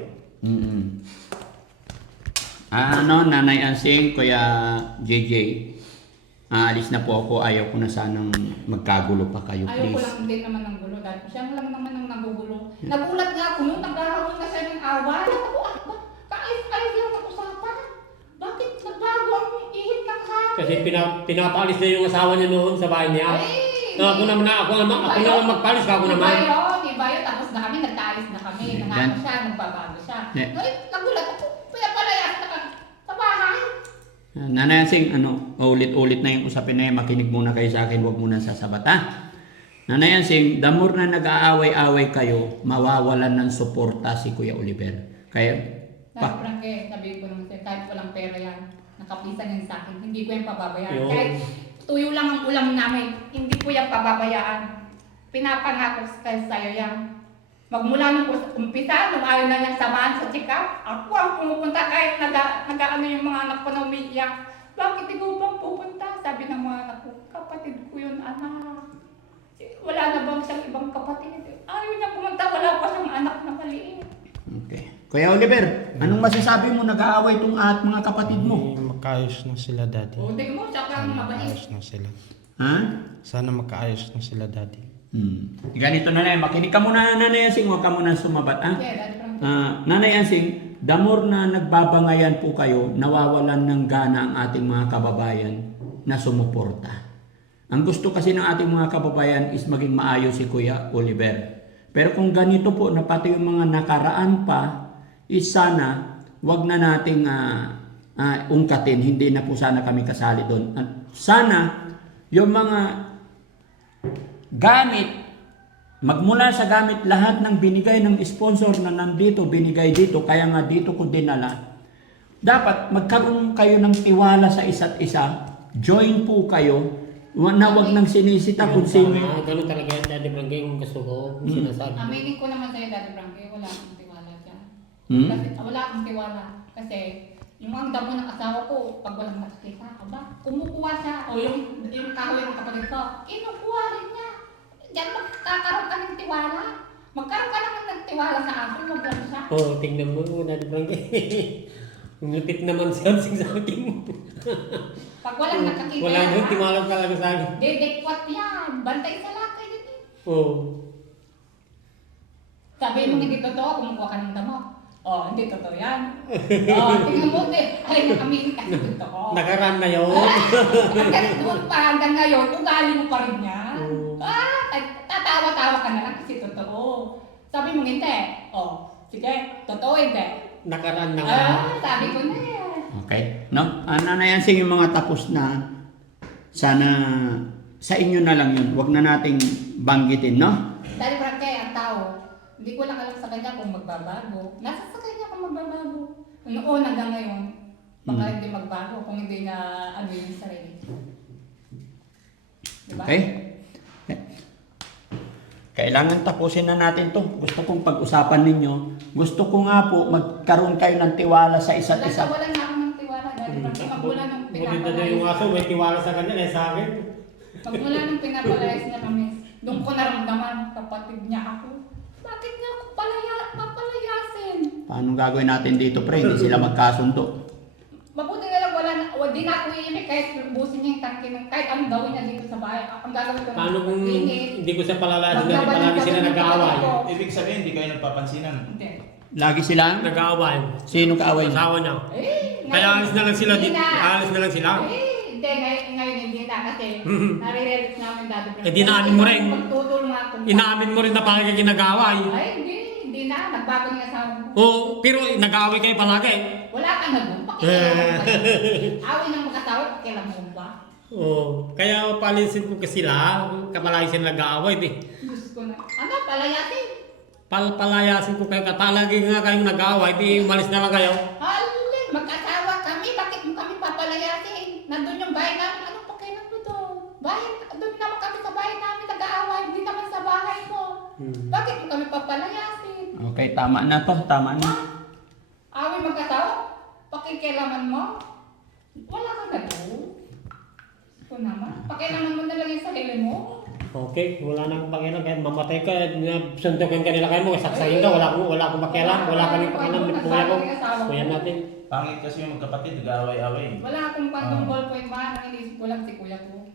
Nanay Ansing, Kuya JJ, aalis na po ako. Ayaw ko na sanang magkagulo pa kayo, Ayaw ko please. lang din naman ng gulo dahil siya lang naman ang nagugulo. Nagulat nga ako nung nagkaroon na siya ng away. Ako, kaayos-ayos lang ang usapan. Bakit nagbago ang ihit ng hapon? Kasi pinapaalis na yung asawa niya noon sa bahay niya. Ako naman magpalis ka ako naman. Iba yun. Tapos na kami, nagkaayos na kami. Nangano siya, nagbabago siya. Yeah. Ngayon, nagulat ako. Pinapalayas na kami sa bahay. Nanay Ansing, ulit-ulit na yung usapin na yan. Makinig muna kayo sa akin, huwag muna sasabat, ha? Nanay Ansing, the more na nag-aaway-away kayo, mawawalan ng suporta si Kuya Oliver. Kaya, Dahil Frankie, sabi ko naman sa'yo, kahit walang pera yan, nakapisan yan sa akin, hindi ko yan pababayaan. Yun. Kahit tuyo lang ang ulam namin, hindi ko yan pababayaan. Pinapangako sa'yo yan. Magmula nung umpisa, nung ayaw na niyang samahan sa check-up, ako ang pumupunta kahit nag-ano yung mga anak ko na umiiyak. Bakit ikaw bang pupunta? Sabi ng mga anak ko, kapatid ko yun, anak. Wala na bang siyang ibang kapatid? Ayaw niya pumunta, wala pa siyang anak na maliit. okay. Kuya Oliver, anong masasabi mo? Nag-aaway itong mga kapatid mo? Magkaayos na sila, Daddy. O, tingin mo, siya kang mabait. Magkaayos na sila. Ha? Sana magkaayos na sila, Daddy. Ganito na makinig ka muna, Nanay Ansing, huwag ka muna sumabat, ha? Yeah, Daddy Frankie. Nanay Ansing, the more na nagbabangayan po kayo, nawawalan ng gana ang ating mga kababayan na sumuporta. Ang gusto kasi ng ating mga kababayan is maging maayos si Kuya Oliver. Pero kung ganito po, na pati yung mga nakaraan pa, is sana, wag na nating ungkatin, hindi na po sana kami kasali doon. At sana, yung mga gamit Magmula sa gamit lahat ng binigay ng sponsor na nandito, binigay dito, kaya nga dito ko dinala. Dapat magkaroon kayo ng tiwala sa isa't isa. Join po kayo. Na wag nang sinisita kung sino. Ganun talaga yan, Daddy Frankie, yung gusto ko, yung sinasabi. Aminin ko naman sa'yo, Daddy Frankie, wala akong tiwala dyan. Hmm? Kasi wala akong tiwala. Kasi yung mga damo ng asawa ko, pag walang nakikita, aba, kumukuha siya. O yung kahoy ng kapatid ko, kinukuha rin niya. Diyan magkakaroon ka ng tiwala. Magkaroon ka naman ng tiwala sa akin, wag lang siya. Oh, tingnan mo, Daddy Frankie. Ang lupit naman siya sa akin. Pag walang nakakita Wala nang tiwala talaga sa akin. dedekwat yan. Bantay sa lakay din eh. Oh. Sabi mo hindi totoo, kumukuha ka ng damo. Oh, hindi totoo yan. Oh, tingnan mo din. Ay, nakamilit kasi totoo. Nakaraan na yun. Hanggang doon pa, hanggang ngayon, ugali mo pa rin yan. Oo. Tatawa-tawa ka na lang kasi totoo. Sabi mo hindi. Oh, sige, totoo hindi. Nakaraan na nga. Sabi ko na yan. Okay? No? Ano na yan, sige mga tapos na. Sana sa inyo na lang yun. Huwag na nating banggitin, no? Dahil Frankie, ang tao, hindi ko lang alam sa kanya kung magbabago. Nasa sa kanya kung magbabago. Noon hanggang ngayon, baka hindi magbago kung hindi na ano yung sarili. Diba? Okay? Kailangan tapusin na natin to. Gusto kong pag-usapan ninyo. Gusto ko nga po magkaroon kayo ng tiwala sa isa't isa. Wala na ako ng tiwala dahil Frankie, magmula nung Maganda na yung aso, may tiwala sa kanya, eh sa akin. Magmula nung pinapalayas niya kami, doon ko naramdaman, kapatid niya ako. Bakit niya ako papalayasin? Paano gagawin natin dito, pre? Hindi sila magkasundo. Mabuti na lang di na ako iimik kahit busin niya yung tangke ng kahit anong gawin niya dito sa bahay. Ang gagawin ko Paano kung linis. hindi ko siya palalasin dahil Maglaban palagi ng sila kapatid nag-aaway? ko. Ibig sabihin, hindi kayo nagpapansinan. Hindi. Lagi silang? Nag-aaway. Sino kaaway niya? Asawa niya. Ngayon, Kaya alis na lang sila hindi dito. na. Alis na lang sila. Hindi, ngayon hindi na kasi nare-relit namin dati. Eh, di naamin mo rin. Magtutulong ako. Inaamin mo rin na palagi kayo nag-aaway. Ay, hindi na. Nagbago ng asawa ko. Oo, pero nag-aaway kayo palagi. Wala ka na doon. Pakialam ka. Awin ng mag-asawa, pakialam mo ba? Oo, kaya palisin ko kasi sila. Kapalagi sila nag-aaway. Gusto ko na. Ano, palayasin. Palayasin ko kayo. Palagi nga kayong nag-aaway. Di umalis na lang kayo. Halin, mag-asawa kami. Bakit mo kami papalayasin? Nandun yung bahay namin. Anong pakialam mo doon? Bahay, doon naman kami sa bahay namin nag-aaway. Hindi naman sa bahay mo. Bakit mo kami papalayasin? Okay, tama na to. Tama na. Awin mag-asawa? Pakikialaman mo? Wala kang gano'n. Ito naman. Pakialaman mo na lang yung sarili mo. Okay, wala na akong pakialam. Kahit mamatay ka, suntukin ka nila kayo mo, saksayin ka, wala akong pakialam. Wala kaming pakialam. Kuya ko, kuya natin. Pangit kasi yung magkapatid, nag-aaway-away. Wala akong pantong ballpoint man. Ang iniisip ko lang si kuya ko.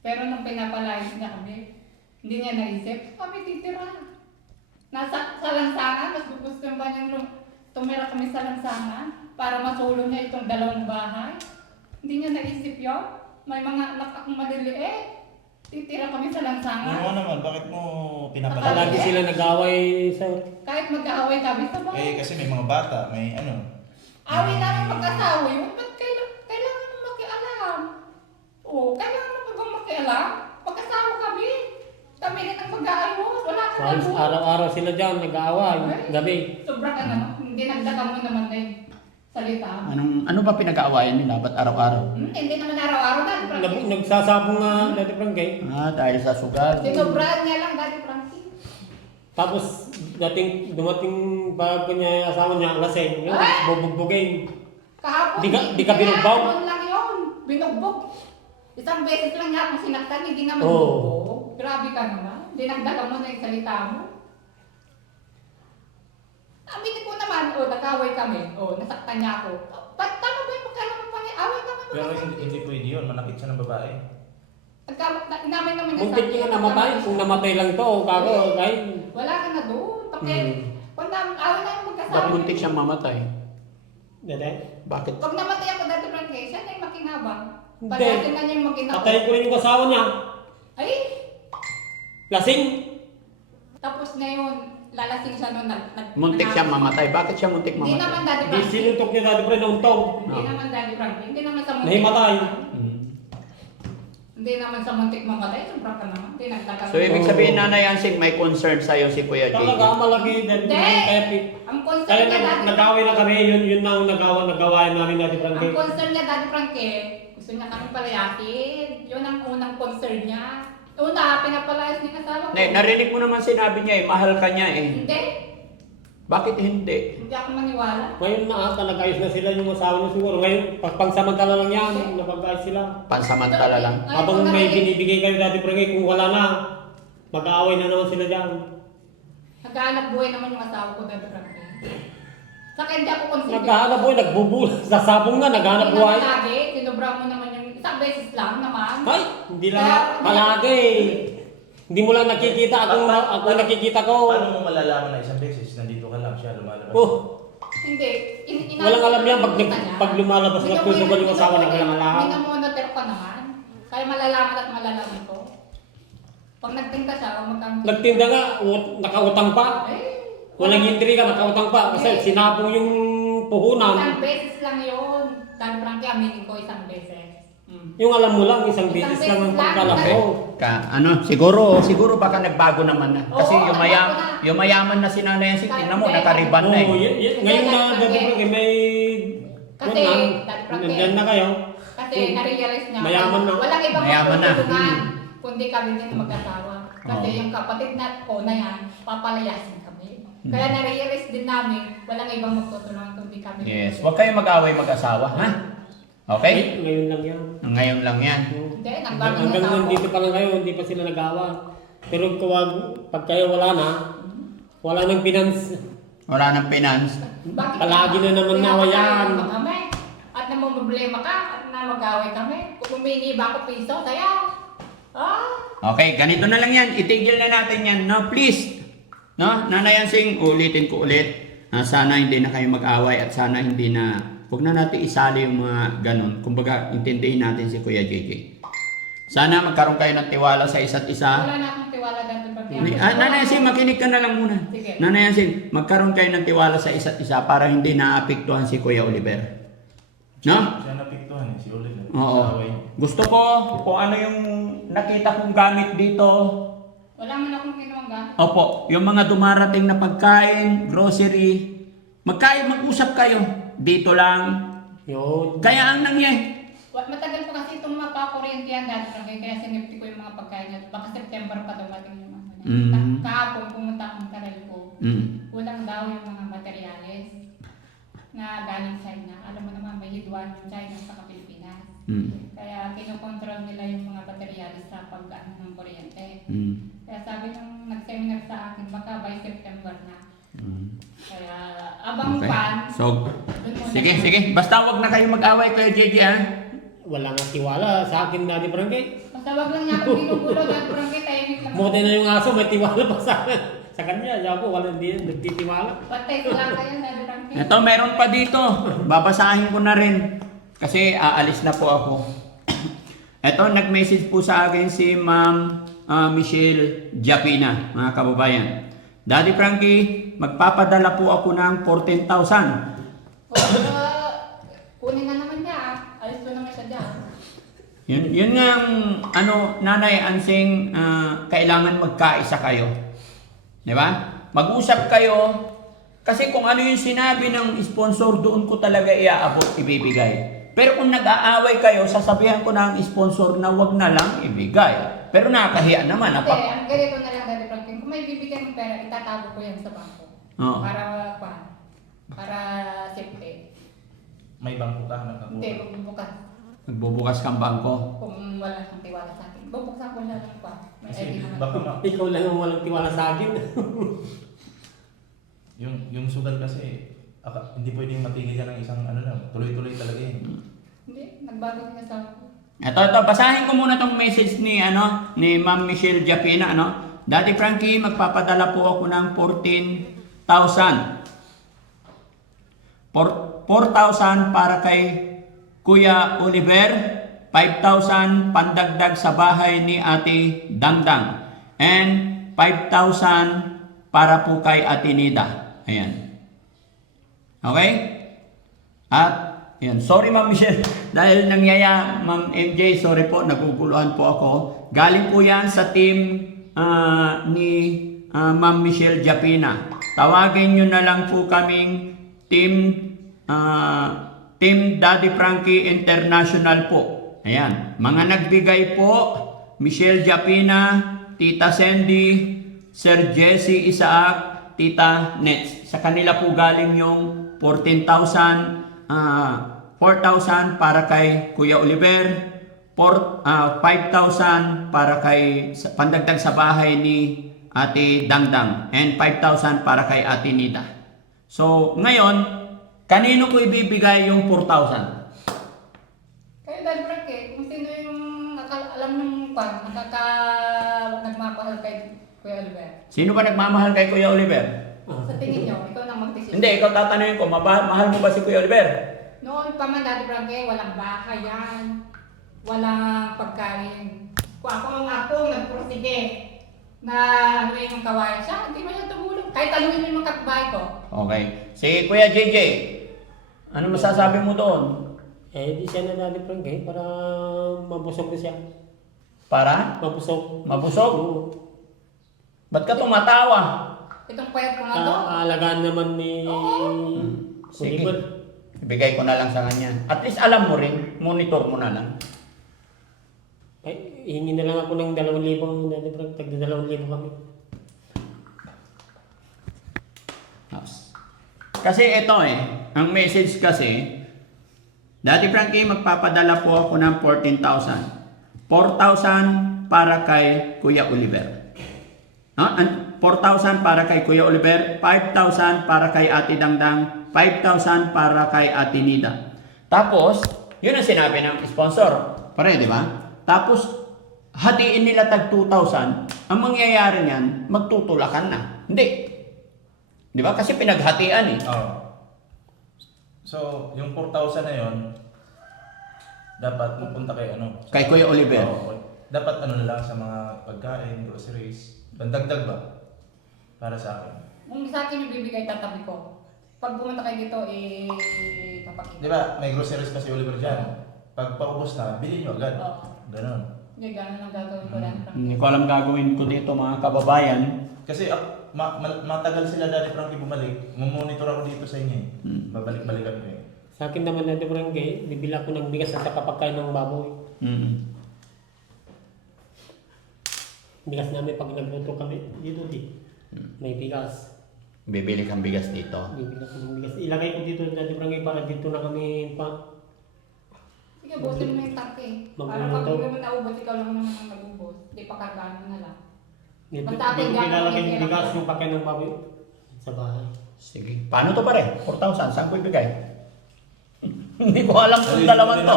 Pero nung pinapalayas niya kami, hindi niya naisip, kami titira. Nasa sa lansangan, mas gusto ba niyang tumira kami sa lansangan para masulong niya itong dalawang bahay. Hindi niya naisip yun. May mga anak akong maliliit. Titira kami sa lansangan. Ano naman, bakit mo pinapalayas? Palagi sila nag-aaway sa... Kahit mag-aaway kami sa Eh, bahay. kasi may mga bata, may ano. Away namin mag-asawa yun. Ba't kailangan mo makialam? Oo, kailangan mo pa bang makialam? Pag-asawa kami. Kami rin ang mag-aayos. Wala ka na Halos doon. araw-araw sila dyan, nag-aaway. Gabi. Sobra ka naman. Hindi nagdagan mo naman na yung salita. Ano ba pinag-aawayan nila? Ba't araw-araw? Hindi naman araw-araw na. Nagsasabong nga, Daddy Frankie. Dahil sa sugal. Sinobrahan niya lang, Daddy Frankie. Tapos, dumating bago niya yung asawa niya, lasing, yun, Ay! bubugbugin. Kahapon. Di ka binugbaw? Kahapon lang yun. Binugbog. Isang beses lang niya akong sinaktan, hindi naman Oo. binugbog. Grabe ka naman. Dinagdagan mo na yung salita mo. Aminin ko naman, nag-away kami. Nasaktan niya ako. Ba't tama ba yung pagkalaman pa niya? Away kami. Pero hindi pwede yun, manakit siya ng babae. Namin naman niya Muntik niya namatay, kung namatay lang to, kako, kahit... Wala ka na doon. Pag away na yung Ba't magkasama. muntik siyang mamatay? Dede? Bakit? Pag namatay ako dati Frankie, siya na yung makinabang. Hindi. Pagdating na niya yung makinabang. Patay ko rin yung asawa niya. Ay! Lasing. Tapos ngayon, lalasing siya noon. Muntik siyang mamatay. Bakit siya muntik Hindi mamatay? naman Daddy Di Frankie. sinutok niya Daddy Frankie ng untog. Hindi naman Daddy Frankie. Hindi naman sa muntik. Nahimatay. Hindi Hindi naman sa muntik mamatay, sobra ka naman. Tinagdagan. So, ibig sabihin, Nanay Ansing, may concern sa'yo si Kuya Talaga JJ. malaki dahil Hindi! kaya Ang concern kaya niya dati, nag-away na kami, yun na ang nagawain namin natin ang Frankie. concern niya dati Frankie, gusto niya kami palayasin. Yun ang unang concern niya. Una, pinapalayas niya kasama ko. Narinig mo naman sinabi niya mahal ka niya Hindi. Bakit hindi? Hindi ako maniwala. Ngayon na ata nag-ayos na sila yung asawa niya siguro. Ngayon, pagsamantala lang yan, napag-ayos sila. Pansamantala lang. Habang may binibigay kayo dati Frankie, kung wala na, mag-aaway na naman sila dyan. Naghahanap buhay naman yung asawa ko dati Frankie. Saka hindi ako consider. Naghahanap buhay, nagbubul. Sa sabong nga, naghahanap Hindi naman buhay. lagi, tinubra mo naman yung isang beses lang naman. Ay, hindi lang palagi. Hindi mo lang nakikita, ako nakikita ko. Paano mo malalaman na isang beses nandito ka lang siya lumalabas? Oh, Hindi. walang alam yan pag, Kita niya. pag lumalabas na susugal yung asawa na walang alam. Minamonitor ko naman. Kaya malalaman at malalaman ko. Pag nagtinda siya, huwag magkang... Nagtinda nga, nakautang pa. Walang intriga, nakautang pa. Kasi sinapong yung puhunan. Isang beses lang yun. Dahil Frankie, aminin ko isang beses. Yung alam mo lang, isang Isang beses lang ang beses lang. pagkalam mo. Siguro baka nagbago naman na. Kasi Oo, nagbago na. yung mayaman na si Nanay Ansing, tingnan mo, nakariban na Oo, eh. ngayon na, dati may... Kasi, Kunan, dati Frankie, nandyan na kayo. Kasi na-realize niya, Mayaman na. walang ibang Mayaman na. magtutulungan, kundi kami din mag-asawa. Kasi Oo. yung kapatid na ko na yan, papalayasin kami. Kaya na-realize din namin, walang ibang magtutulungan kundi kami. Yes, huwag kayong mag-away mag-asawa, ha? Okay? Ngayon lang yan. Ngayon lang yan. Hindi, nagbago na Hanggang tao. nandito pa lang kayo, hindi pa sila nagawa. Pero pag kayo wala na, wala nang finance. Wala nang finance. Bakit Palagi na naman nawayan. Kami. At namumblema ka, at na mag-away kami. Kung humingi ba ako piso, saya. Okay, ganito na lang yan. Itigil na natin yan. No, please. No, Nanay Ansing, ulitin ko ulit. Sana hindi na kayo mag-away at sana hindi na, huwag na natin isali yung mga ganun. Kumbaga, intindihin natin si Kuya JJ. Sana magkaroon kayo ng tiwala sa isa't isa. Wala na akong tiwala dati pag Nanay Ansing, makinig ka na lang muna. Sige. Nanay Ansing, magkaroon kayo ng tiwala sa isa't isa para hindi naapektuhan si Kuya Oliver. No? Siya napiktuhan si Oliver. Oo. Away. Gusto ko kung ano yung nakita kong gamit dito. Wala man akong ginawang gamit. Opo, yung mga dumarating na pagkain, grocery. Mag-usap kayo. Dito lang. Yun. Kaya ang nangyay. Matagal ko kasi itong mapakuryentihan dati Frankie, kaya sinipti ko yung mga pagkain niya. Baka September pa dumating yung mga Kahapon pumunta akong taral ko. Kulang daw yung mga materyales na galing China. Alam mo naman, may hidwan yung China sa Pilipinas. Kaya kinokontrol nila yung mga materyales sa pag-ano ng kuryente. Kaya sabi nung nag-seminar sa akin, baka by September na. Kaya abang Okay. pan. So, dun muna sige, siya. sige. Basta wag na kayo mag-away Kuya JJ, ha? Wala nga tiwala sa akin dati Frankie. Basta wag lang niya akong ginugulo dahil Frankie, tahimik lang. Buti na yung aso, may tiwala pa sa sa kanya. Sabi ko, wala din, nagtitiwala. Patay ko lang kayo dahil Frankie. Ito, meron pa dito. Babasahin ko na rin. Kasi aalis na po ako. Ito, nag-message po sa akin si Ma'am Michelle Japina, mga kababayan. Daddy Frankie, magpapadala po ako ng 14,000. Kunin na naman niya. Alis ko naman siya dyan. Yun nga ang Nanay Ansing, kailangan magkaisa kayo. Di ba? Mag-usap kayo. Kasi kung ano yung sinabi ng sponsor, doon ko talaga iaabot, ibibigay. Pero kung nag-aaway kayo, sasabihan ko na ang sponsor na wag na lang ibigay. Pero nakakahiya naman. Hindi, ang ganito na lang dati Frankie. Kung may bibigyan ng pera, itatago ko yan sa bangko. Oo. Para safety. May bangko ka nakakuha. Hindi, magbubukas. Nagbubukas kang bangko. Kung wala kang tiwala sa akin. Bubuksan ko lang pa. May Kasi ID naman. baka Ikaw lang ang walang tiwala sa akin. yung sugal kasi hindi pwedeng matigil yan ng isang tuloy-tuloy talaga yun. Hindi, nagbago din sa ako. Ito, basahin ko muna tong message ni Ma'am Michelle Japina, Daddy Frankie, magpapadala po ako ng 14,000. 4,000 para kay Kuya Oliver, 5,000 pandagdag sa bahay ni Ate Dangdang, and 5,000 para po kay Ate Nida. Ayan. Okay? At Yan. Sorry Ma'am Michelle. Dahil nangyaya, Ma'am MJ, sorry po, naguguluhan po ako. Galing po yan sa team ni Ma'am Michelle Japina. Tawagin nyo na lang po kaming Team Daddy Frankie International po. Ayan. Mga nagbigay po, Michelle Japina, Tita Sandy, Sir Jesse Isaac, Tita Nets. Sa kanila po galing yung 4,000 para kay Kuya Oliver, 5,000 para kay pandagdag sa bahay ni Ate Dangdang, and 5,000 para kay Ate Nita. So, ngayon, kanino ko ibibigay yung 4,000? Kayo Daddy Frankie, kung sino yung alam ng nagmamahal kay Kuya Oliver. Sino ba nagmamahal kay Kuya Oliver? Sa tingin nyo, ikaw nang magdesisyon. Hindi, ikaw tatanungin ko, mahal mo ba si Kuya Oliver? Noon pa man, Daddy Frankie, walang bahay yan. Walang pagkain. Kung ako nagprosige na ano yung kawayan siya, hindi mo siya tumulong. Kahit tanungin mo yung mga kapitbahay ko. Okay. Si Kuya JJ, ano masasabi mo doon? Eh, di siya na Daddy Frankie para mabusog na siya. Para? Mabusog. Mabusog? Oo. Ba't ka tumatawa? Itong payat ko nga to. Alagaan naman ni Sige. Oliver. Ibigay ko na lang sa kanya. At least alam mo rin, monitor mo na lang. Ay, hingi na lang ako ng 2,000 Daddy Frankie. Tagda 2,000 kami. Kasi ito ang message kasi, Daddy Frankie, magpapadala po ako ng 14,000. 4,000 para kay Kuya Oliver. 4,000 para kay Kuya Oliver, 5,000 para kay Ate Dangdang, 5,000 para kay Ate Nida. Tapos, yun ang sinabi ng sponsor. Pare, di ba? Tapos, hatiin nila tag 2,000. Ang mangyayari niyan, magtutulakan na. Hindi. Di ba? Kasi pinaghatian eh. Oo. So, yung 4,000 na yun, dapat mapunta kay ano? Kay Kuya Oliver. Oo. Dapat ano na lang sa mga pagkain, groceries. Pandagdag ba? Para sa akin. Kung sa akin yung bibigay, tatabi ko. Pag pumunta kayo dito, papakita. Di ba, may groceries pa si Oliver dyan. Pag paubos na, bilhin nyo agad. Oo. Ganon. Hindi, gano'n ang gagawin ko lang. Hindi ko alam gagawin ko dito mga kababayan. Kasi matagal sila Daddy Frankie bumalik. Mumonitor ako dito sa inyo eh. Babalik-balikan ko eh. Sa akin naman Daddy Frankie, bibila ko ng bigas sa kapagkain ng baboy. Bigas namin pag nagluto kami dito may bigas. Bibili kang bigas dito. Bibila ko ng bigas. Ilagay ko dito Daddy Frankie para dito na kami pa. Sige, busin mo yung tangke. Para pag hindi mo naubos, ikaw lang naman ang nag-ubos. Hindi pa kargaan mo na lang. Dito, Basta akin dito gagawin ilalagay yung ng bigas kailangan. yung pagkain ng baboy sa bahay. Sige. Paano to pare? 4,000. Saan ko ibigay? Hindi ko alam kung dalawan to.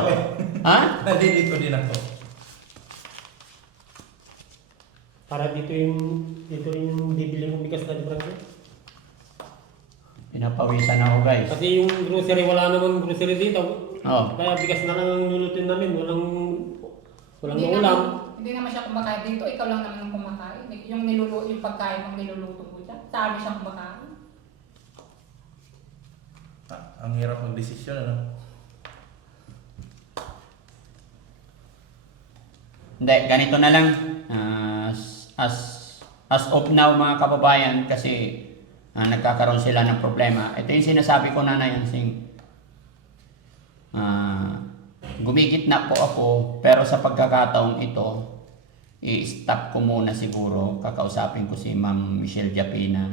Ha? Nalilito din ako. Para dito rin yung bibili ng bigas Daddy Frankie. Pinapawisan ako guys. Kasi yung grocery, wala namang grocery dito. Oo. Kaya bigas na lang ang lulutin namin. Walang Hindi ulam. naman, hindi naman siya kumakain dito. Ikaw lang naman ang kumakain. Yung pagkain ang niluluto mo dyan. Sa amin siya kumakain. Ang hirap mag-desisyon ano. Hindi, ganito na lang. As of now mga kababayan, kasi nagkakaroon sila ng problema. Ito yung sinasabi ko na Yansing. Gumigit na po ako, pero sa pagkakataong ito, i-stop ko muna siguro. Kakausapin ko si Ma'am Michelle Japina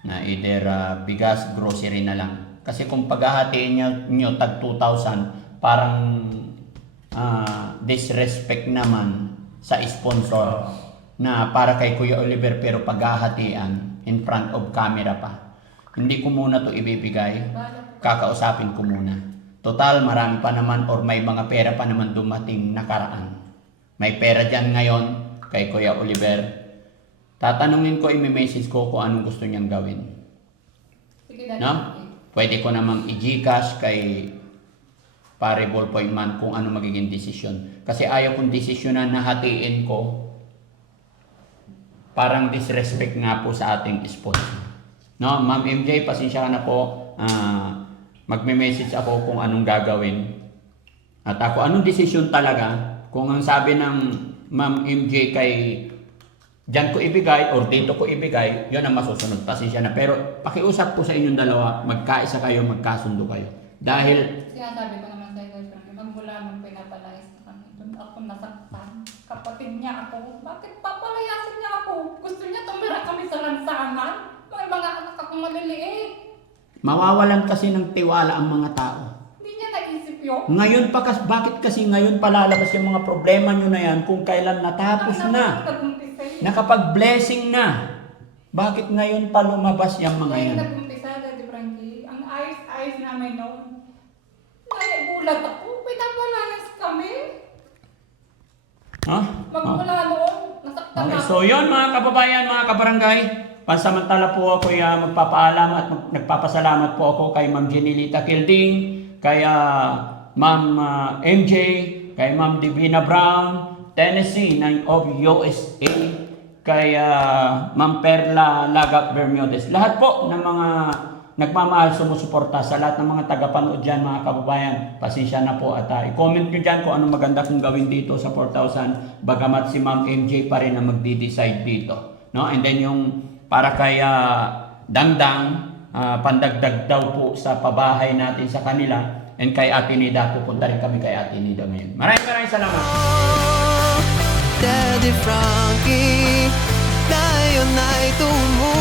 na either bigas, grocery na lang. Kasi kung paghahatiin nyo tag 2,000, parang disrespect naman sa sponsor na para kay Kuya Oliver pero paghahatian in front of camera pa. Hindi ko muna to ibibigay. Kakausapin ko muna. Total, marami pa naman or may mga pera pa naman dumating nakaraan. May pera dyan ngayon kay Kuya Oliver. Tatanungin ko, i-message ko kung anong gusto niyang gawin. Sige, Daddy. No? Pwede ko namang i-Gcash kay pare Ballpoint Man kung ano magiging desisyon. Kasi ayaw kong desisyonan na hatiin ko. Parang disrespect nga po sa ating sponsor. No, Ma'am MJ, pasensya ka na po. magme-message ako kung anong gagawin. At ako, anong desisyon talaga, kung ang sabi ng Ma'am MJ kay diyan ko ibigay or dito ko ibigay, yun ang masusunod. Pasensya na. Pero pakiusap ko sa inyong dalawa, magkaisa kayo, magkasundo kayo. Dahil Sinasabi ko naman sa iyo, magmula nung pinapalayas na kami, doon ako nasaktan. Kapatid niya ako, bakit papalayasin niya ako? Gusto niya tumira kami sa lansangan? May mga anak akong maliliit. mawawalan kasi ng tiwala ang mga tao. Hindi niya naisip yun. Ngayon pa kasi, bakit kasi ngayon palalabas yung mga problema nyo na yan kung kailan natapos na? Nakapag-blessing na. Bakit ngayon pa lumabas yung mga Kaya yan? nag-umpisa, Daddy Frankie, ang ayos-ayos namin noon. Nagulat ako, pinapalayas kami. Ha? Magmula noon, nasaktan Okay, ako. so yun mga kababayan, mga kabarangay, pansamantala po ako magpapaalam at nagpapasalamat po ako kay Ma'am Jenilita Kilding, kay Ma'am MJ, kay Ma'am Divina Brown, Tennessee of USA, kay Ma'am Perla Lagak Bermiodes. Lahat po ng mga nagmamahal, sumusuporta sa lahat ng mga tagapanood dyan, mga kababayan. Pasensya na po at i-comment nyo dyan kung anong maganda kong gawin dito sa 4,000 bagamat si Ma'am MJ pa rin ang magdi-decide dito. No? And then yung para kay Dangdang, pandagdag daw po sa pabahay natin sa kanila, and kay Ate Nida, pupunta rin kami kay Ate Nida ngayon. Maraming salamat. Daddy Frankie, tayo na'y tumulong.